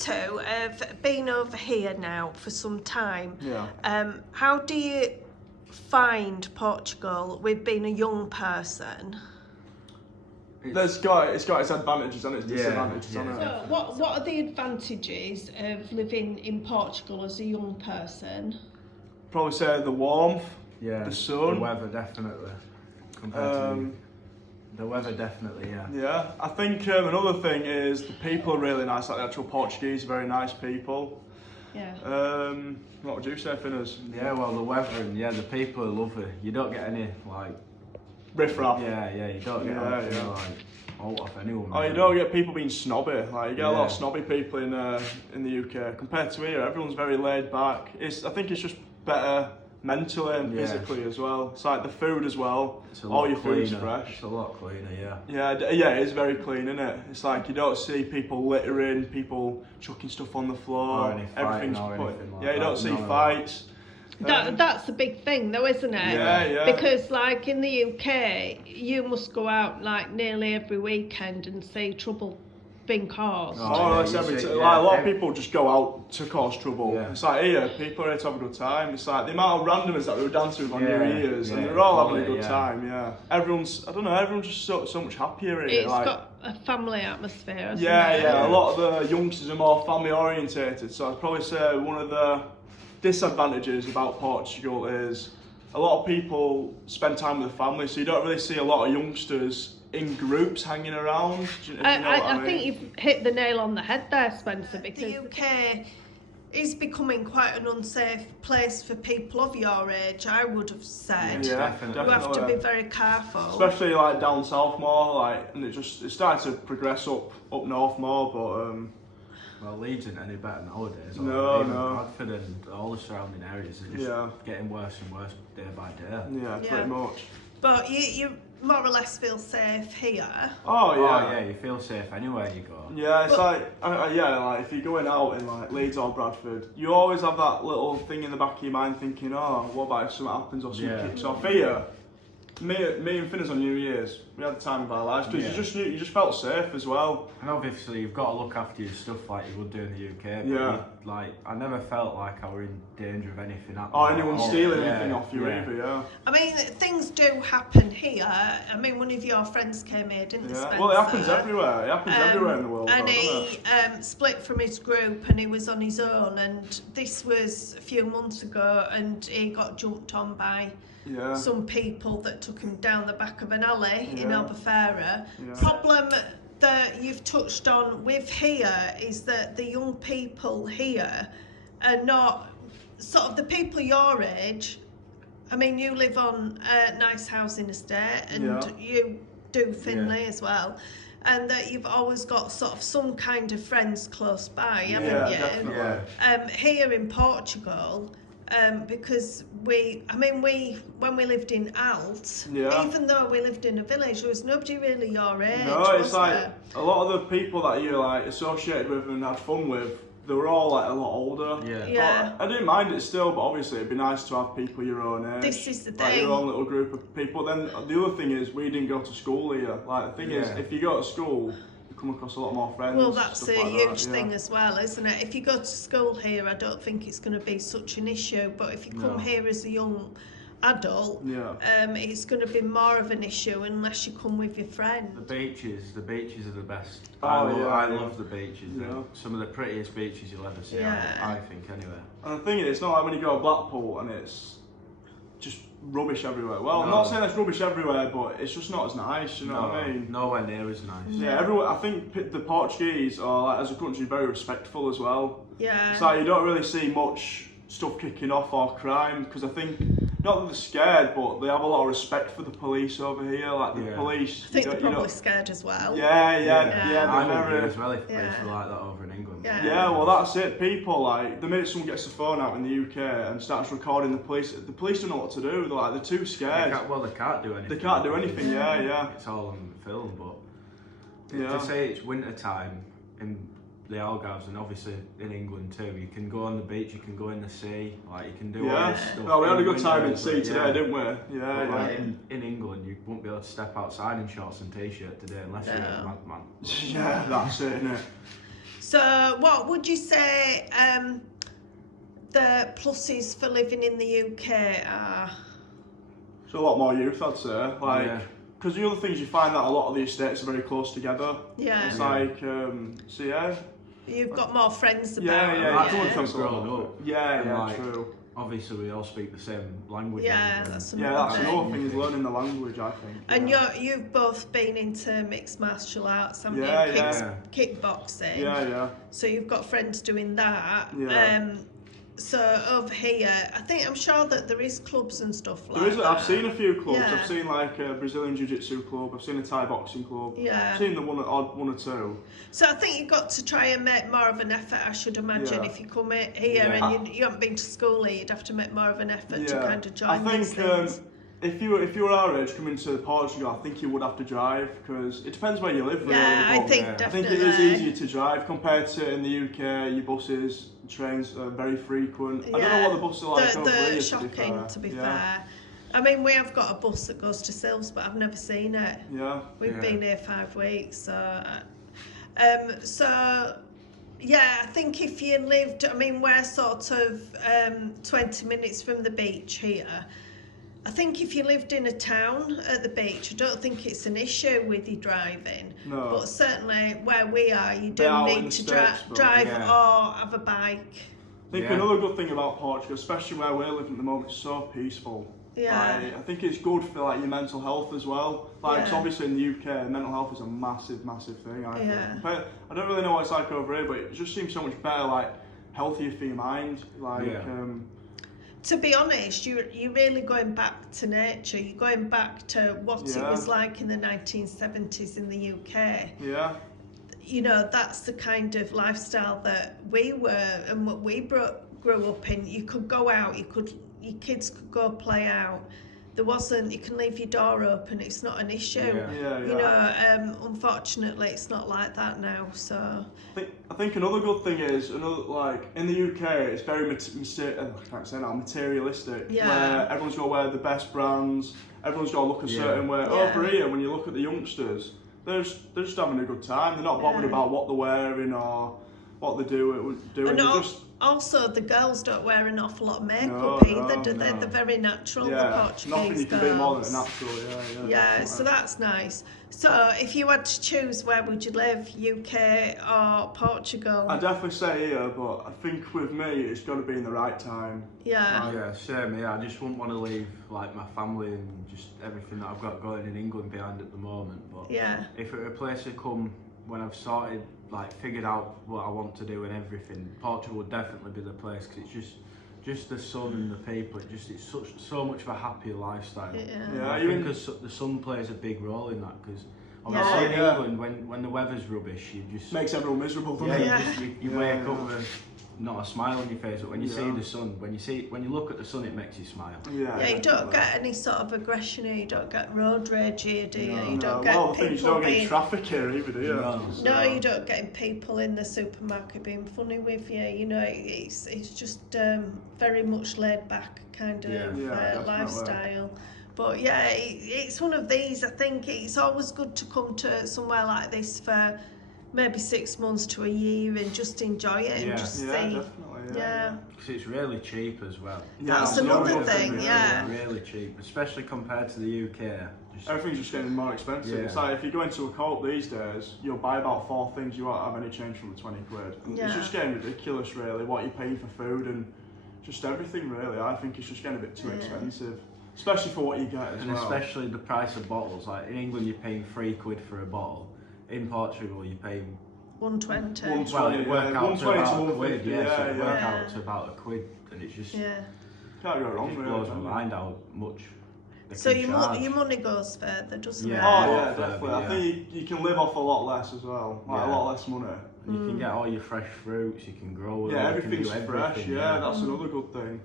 two have been over here now for some time. Yeah. How do you find Portugal with being a young person? It's got its advantages and its disadvantages on it. So what are the advantages of living in Portugal as a young person? Probably say the warmth, the sun. The weather definitely. Compared to the weather definitely, yeah. Yeah, I think another thing is the people are really nice, like the actual Portuguese, very nice people. Yeah. What would you say, Finners? Yeah, well, the weather and the people are lovely. You don't get any like riff-raff. Yeah, you don't get like out off anyone. Oh, you don't get people being snobby. Like you get a lot of snobby people in the UK compared to here. Everyone's very laid back. I think it's just better mentally and physically as well. It's like the food as well. All your food's fresh. It's a lot cleaner, yeah. Yeah, it is very clean, isn't it? It's like you don't see people littering, people chucking stuff on the floor. Everything's put. You don't see fights. That's a big thing though, isn't it? Yeah. Because like in the UK, you must go out like nearly every weekend and see trouble being caused. That's every a lot of people just go out to cause trouble. Yeah. It's like here, people are here to have a good time. It's like the amount of randomers that we were dancing with on New Year's, and they're all having a good time. Yeah, everyone's just so much happier here. It's got a family atmosphere. Hasn't it? Yeah. A lot of the youngsters are more family orientated. So I'd probably say one of the disadvantages about Portugal is a lot of people spend time with the family, so you don't really see a lot of youngsters in groups hanging around. I think you've hit the nail on the head there, Spencer, because the UK is becoming quite an unsafe place for people of your age, I would have said. Yeah, definitely. You have to be very careful. Especially like down south more, and it started to progress up north more, but well, Leeds isn't any better nowadays. No. Bradford and all the surrounding areas are just getting worse and worse day by day. Yeah, pretty much. But you more or less feel safe here. Oh yeah, you feel safe anywhere you go. Yeah, it's like if you're going out in like Leeds or Bradford, you always have that little thing in the back of your mind thinking, oh, what about if something happens or something kicks off here? Me and Finners on New Year's, we had the time of our lives because you just felt safe as well. And obviously you've got to look after your stuff like you would do in the UK. But I never felt like I were in danger of anything happening. Or anyone stealing anything off you either, I mean, things do happen here. I mean, one of your friends came here, didn't they, Spencer? Well, it happens everywhere. It happens everywhere in the world. And he split from his group and he was on his own. And this was a few months ago, and he got jumped on by some people that took him down the back of an alley in Albufeira. Problem that you've touched on with here is that the young people here are not sort of the people your age. I mean, you live on a nice housing estate and you do Finley as well. And that you've always got sort of some kind of friends close by, haven't you? Definitely. Here in Portugal, because when we lived in Alt, even though we lived in a village, there was nobody really your age. No, it's like a lot of the people that you like associated with and had fun with, they were all like a lot older. Yeah. But I didn't mind it still, but obviously it'd be nice to have people your own age. This is the like thing. your own little group of people. Then the other thing is we didn't go to school here. Like the thing is, if you go to school, you come across a lot more friends. Well, that's a like huge thing as well, isn't it? If you go to school here, I don't think it's going to be such an issue. But if you come here as a young adult, it's going to be more of an issue unless you come with your friend. The beaches are the best. I love the beaches. Some of the prettiest beaches you'll ever see. I think anyway. And the thing is, it's not like when you go to Blackpool and it's just rubbish everywhere. Well, I'm not saying it's rubbish everywhere, but it's just not as nice. You know what I mean? Nowhere near as nice. Yeah, everyone. I think the Portuguese are, like, as a country, very respectful as well. Yeah. It's like you don't really see much stuff kicking off or crime because I think not that they're scared, but they have a lot of respect for the police over here. Like the police, I think they're probably scared as well. Yeah. I would be as well if police were like that over in England. Yeah, well that's it. People, like, the minute someone gets the phone out in the UK and starts recording the police don't know what to do. They're too scared. They can't do anything. They can't do anything. Yeah. It's all on film, but to say it's winter time in the Algarves and obviously in England too, you can go on the beach, you can go in the sea, like you can do all this stuff. Well, we had a good time in the sea today, didn't we? Like in England, you won't be able to step outside in shorts and t-shirt today unless you're a madman. Yeah, that's it, innit? So, what would you say the pluses for living in the UK are? So a lot more youth, I'd say. Like, because the other things you find that a lot of the estates are very close together. Yeah. It's like, so yeah. You've got more friends about. I come from growing up. Yeah, true. Obviously, we all speak the same language. Yeah, that's another thing is learning the language, I think. And you've both been into mixed martial arts, haven't you? Kickboxing. Yeah. So you've got friends doing that. Yeah. So over here, I'm sure that there is clubs and stuff like that. I've seen a few clubs. Yeah. I've seen like a Brazilian Jiu-Jitsu club. I've seen a Thai boxing club. Yeah. I've seen the one or two. So I think you've got to try and make more of an effort, I should imagine. If you come here and you haven't been to school here, you'd have to make more of an effort to kind of join these things. If you were our age coming to Portugal, I think you would have to drive because it depends where you live. Really, I think definitely. I think it is easier to drive compared to in the UK. Your buses, trains are very frequent. I don't know what the buses are like over here. They're shocking, to be fair. I mean, we have got a bus that goes to Silves, but I've never seen it. Yeah. We've been here 5 weeks, so. I think if you lived, we're sort of 20 minutes from the beach here. I think if you lived in a town at the beach, I don't think it's an issue with you driving. No. But certainly where we are, you do need to drive or have a bike. I think another good thing about Portugal, especially where we're living at the moment, is so peaceful. Yeah. I think it's good for like your mental health as well. Like, 'cause obviously in the UK, mental health is a massive, massive thing. I think. But I don't really know what it's like over here, but it just seems so much better, like healthier for your mind. To be honest, you're really going back to nature. You're going back to what it was like in the 1970s in the UK. Yeah. You know, that's the kind of lifestyle that we were and what we grew up in. You could go out, your kids could go play out. You can leave your door open, it's not an issue. You know, unfortunately it's not like that now, so. I think another good thing is, in the UK, it's very materialistic. Yeah. Where everyone's got to wear the best brands, everyone's got to look a certain way. Over here, when you look at the youngsters, they're just having a good time. They're not bothered about what they're wearing or what they're doing. Also, the girls don't wear an awful lot of makeup either, do they? They're very natural, the Portuguese nothing you can be more than natural, Yeah, so that's nice. So, if you had to choose, where would you live, UK or Portugal? I'd definitely say here, but I think with me, it's got to be in the right time. Yeah. Same here. I just wouldn't want to leave like my family and just everything that I've got going in England behind at the moment. But if it were a place to come when I've started, figured out what I want to do and everything, Portugal would definitely be the place because it's just the sun and the people. It's so much of a happier lifestyle. I think the sun plays a big role in that because obviously in England when the weather's rubbish, you just makes everyone miserable. Doesn't it? You wake up with not a smile on your face, but when you see the sun, when you look at the sun, it makes you smile. You don't get any sort of aggression here. You don't get road rage here, do you? You don't get people you don't get traffic here either, do you? No, you don't get people in the supermarket being funny with you. You know, it's just very much laid back kind of lifestyle. But it's one of these. I think it's always good to come to somewhere like this for maybe 6 months to a year and just enjoy it and just see. Definitely, because it's really cheap as well. That's another thing, really cheap, especially compared to the UK. Everything's just getting more expensive. It's like if you go into a co-op these days, you'll buy about 4 things, you won't have any change from the 20 quid. And it's just getting ridiculous really, what you're paying for food and just everything really. I think it's just getting a bit too expensive. Especially for what you get as well. And especially the price of bottles. Like in England you're paying £3 for a bottle. In Portugal, you're paying 120. Well, it works out to about a quid. So it works out to about a quid, and it's just can't go wrong. It blows my mind how much. So your money goes further, doesn't it? Definitely. I think you can live off a lot less as well, a lot less money. And you can get all your fresh fruits, you can grow them. Everything's fresh. That's another good thing.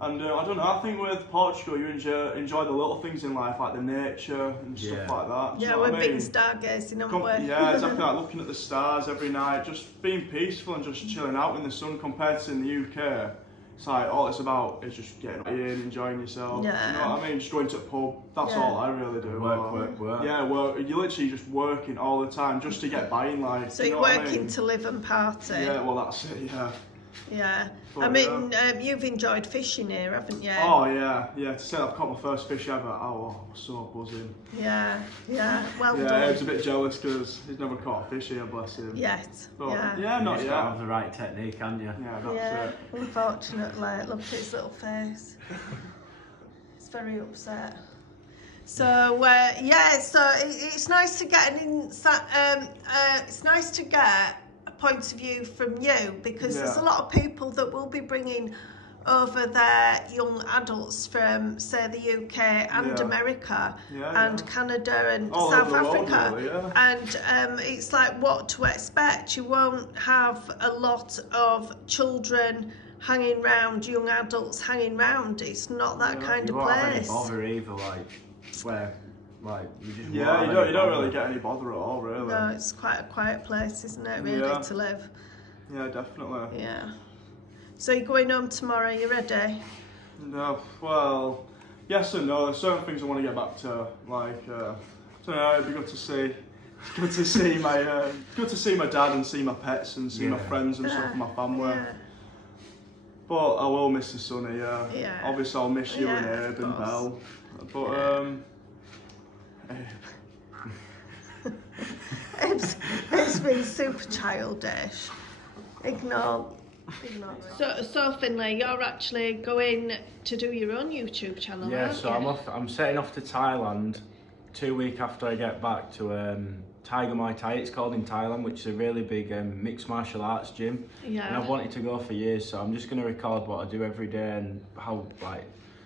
And I don't know. I think with Portugal, you enjoy the little things in life, like the nature and stuff like that. We've been stargazing, haven't we? Yeah, exactly. Like looking at the stars every night, just being peaceful and just chilling out in the sun. Compared to in the UK, It's like all it's about is just getting in, enjoying yourself. Yeah. You know what I mean? Just going to the pub. That's all I really do. Work. Yeah, work. You're literally just working all the time just to get by in life. So you you're know working what I mean? to live and party. Yeah, well that's it. Yeah. Yeah. But, I mean, you've enjoyed fishing here, haven't you? Oh yeah. To say I've caught my first fish ever, I was so buzzing. Yeah. Well done. Yeah, I was a bit jealous because he's never caught a fish here, bless him. Yet. But, yeah. Not you yet. have the right technique, haven't you? Yeah, that's it. Unfortunately, look at his little face. He's very upset. So so it's nice to get it's nice to get a point of view from you, because there's a lot of people that will be bringing over their young adults from, say, the UK and America and Canada and all South over the world, Africa, really, and it's like what to expect. You won't have a lot of children hanging round, young adults hanging round. It's not that kind of place. You won't have any place. bother either, where you just you don't really get any bother at all, really. No, it's quite a quiet place, isn't it, really, to live? Yeah, definitely. Yeah. So you're going home tomorrow, you ready? No, well, yes and no. There's certain things I want to get back to, like, I don't know, it'd be good to see. It's good to see my dad and see my pets and see my friends and stuff, my family. Yeah. But I will miss the Sonny, yeah. Obviously I'll miss you and Abe and Belle. But It's been super childish. Ignore it. So Finlay, you're actually going to do your own YouTube channel, so you? I'm setting off to Thailand 2 weeks after I get back to Tiger Muay Thai, it's called, in Thailand, which is a really big mixed martial arts gym. Yeah. And I've wanted to go for years, so I'm just going to record what I do every day and how,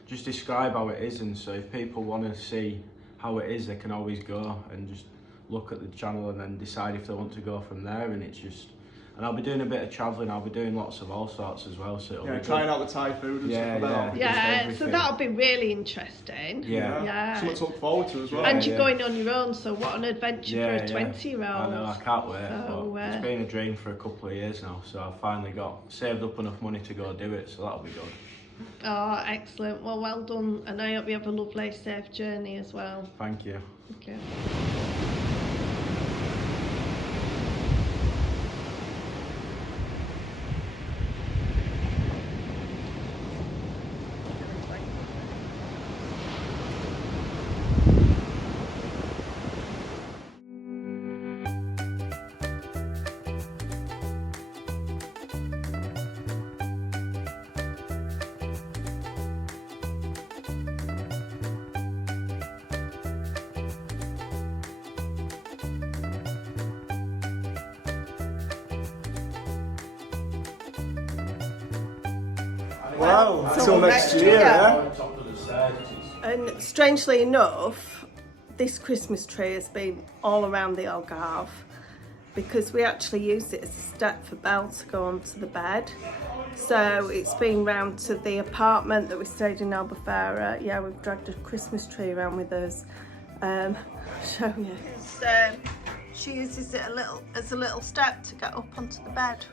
just describe how it is. And so if people want to see how it is, they can always go and just look at the channel and then decide if they want to go from there. And it's just, and I'll be doing a bit of travelling, I'll be doing lots of all sorts as well, so it'll be trying out the Thai food and stuff like that. Yeah, so that'll be really interesting. Yeah. Something to look forward to as well. And you're going on your own, so what an adventure for a 20-year-old. I know, I can't wait. It's been a dream for a couple of years now, so I've finally saved up enough money to go do it, so that'll be good. Oh, excellent. Well done, and I hope you have a lovely, safe journey as well. Thank you. Okay. Wow, until next year, yeah? And strangely enough, this Christmas tree has been all around the Algarve, because we actually used it as a step for Belle to go onto the bed. So it's been round to the apartment that we stayed in Albufeira. Yeah, we've dragged a Christmas tree around with us. I'll show you. She uses it as a little step to get up onto the bed.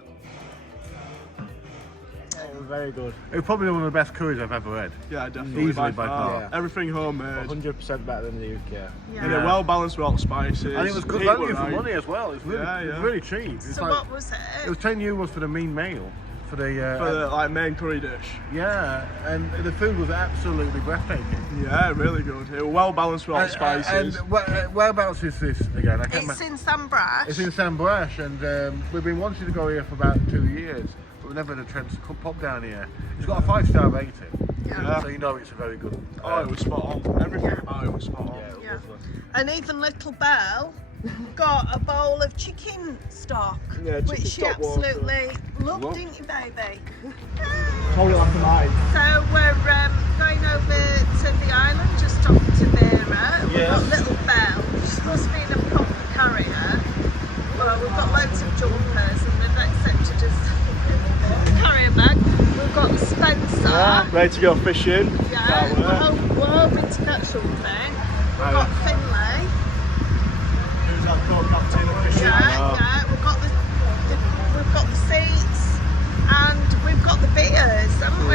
Very good. It was probably one of the best curries I've ever had. Yeah, definitely. Easily by far. Yeah. Everything homemade. 100% better than the UK. Yeah, well balanced with all the spices. And it was good value for money as well. It was really cheap. So what was it? It was €10 for the mean meal. For the main curry dish. Yeah, and the food was absolutely breathtaking. Yeah, really good. It was well balanced with all the spices. And whereabouts is this again? It's in Sambrash. It's in Sambrash, and we've been wanting to go here for about 2 years. We've never had a chance to pop down here. It's got a 5-star rating, so you know it's a very good. It was spot on. Everything about it was spot on. Yeah. And even little Belle got a bowl of chicken stock, which she absolutely loved, didn't you, baby? Probably like a night. So we're going over to the island, just off Tavira. We've got little Belle. She's supposed to be in a proper carrier. Well, we've got loads of jumpers, and they've accepted us. Carrier bag. We've got Spencer. Ready to go fishing. Yeah, we're hoping to catch something. We've got Finlay. Who's that co-captain of fishing? Yeah. We've got the seats, and we've got the beers, haven't we?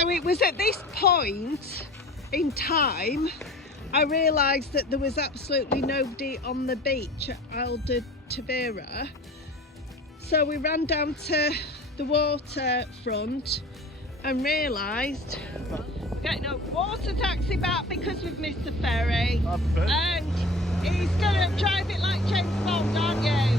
So it was at this point in time I realised that there was absolutely nobody on the beach at Tavira. So we ran down to the waterfront and realised we're getting a water taxi back because we've missed the ferry. And he's going to drive it like James Bond, aren't you?